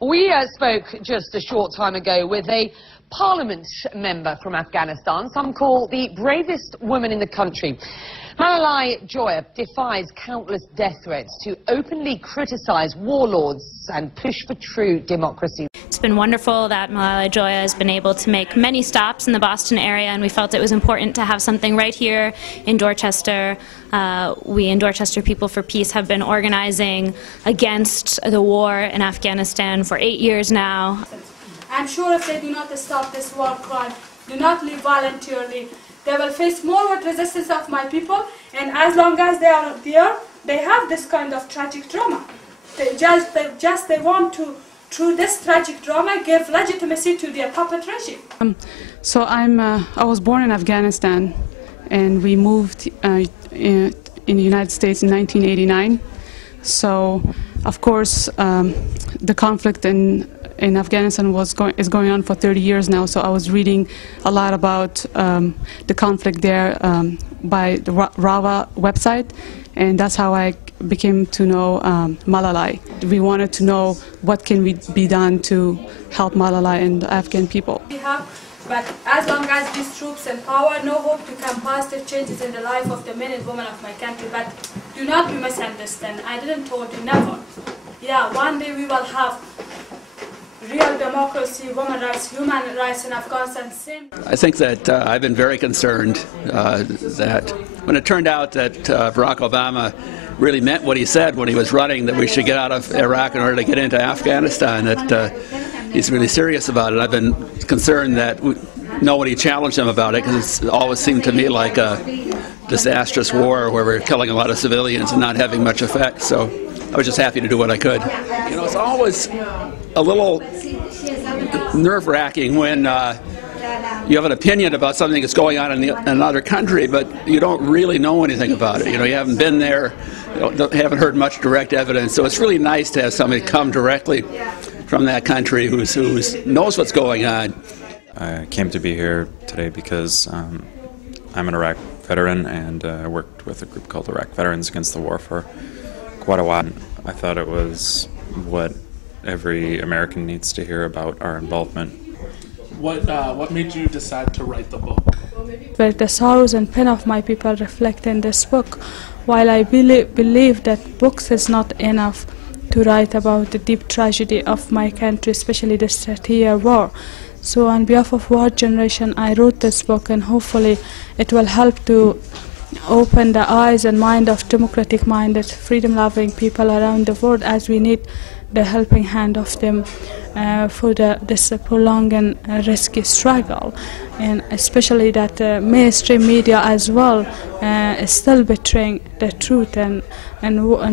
We spoke just a short time ago with a parliament member from Afghanistan, some call the bravest woman in the country. Malalai Joya defies countless death threats to openly criticize warlords and push for true democracy. It's been wonderful that Malalai Joya has been able to make many stops in the Boston area, and we felt it was important to have something right here in Dorchester. We in Dorchester People for Peace have been organizing against the war in Afghanistan for 8 years now. I'm sure if they do not stop this war crime, do not leave voluntarily, they will face more resistance of my people, and as long as they are there, they have this kind of tragic drama. They want to, through this tragic drama, give legitimacy to their puppet regime. I was born in Afghanistan, and we moved in the United States in 1989. So, of course, the conflict in Afghanistan is going on for 30 years now, so I was reading a lot about the conflict there by the RAWA website, and that's how I became to know Malalai. We wanted to know what can be done to help Malalai and the Afghan people. But as long as these troops in power, no hope to come positive changes in the life of the men and women of my country. But do not be misunderstood. I didn't told you, never. Yeah, one day we will have real democracy, women's rights, human rights in Afghanistan. I think that I've been very concerned that when it turned out that Barack Obama really meant what he said when he was running, that we should get out of Iraq in order to get into Afghanistan, that he's really serious about it. I've been concerned that nobody challenged him about it, because it always seemed to me like a disastrous war where we're killing a lot of civilians and not having much effect. So I was just happy to do what I could. You know, it's always a little nerve-wracking when you have an opinion about something that's going on in another country, but you don't really know anything about it. You know, you haven't been there, haven't heard much direct evidence. So it's really nice to have somebody come directly from that country who knows what's going on. I came to be here today because I'm an Iraq veteran, and I worked with a group called Iraq Veterans Against the War for quite a while. I thought it was what every American needs to hear about our involvement. What made you decide to write the book? But the sorrows and pain of my people reflect in this book. While I believe that books is not enough to write about the deep tragedy of my country, especially the 30-year war. So on behalf of our generation, I wrote this book, and hopefully it will help to open the eyes and mind of democratic-minded, freedom-loving people around the world, as we need the helping hand of them for this prolonged and risky struggle, and especially that mainstream media as well is still betraying the truth, and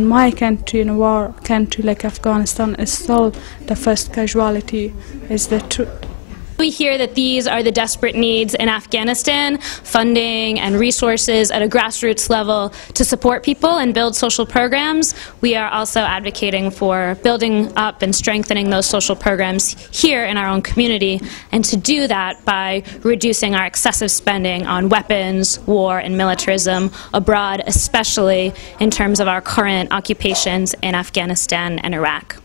my country, in a war country like Afghanistan, is still the first casualty is the truth. We hear that these are the desperate needs in Afghanistan, funding and resources at a grassroots level to support people and build social programs. We are also advocating for building up and strengthening those social programs here in our own community, and to do that by reducing our excessive spending on weapons, war, and militarism abroad, especially in terms of our current occupations in Afghanistan and Iraq.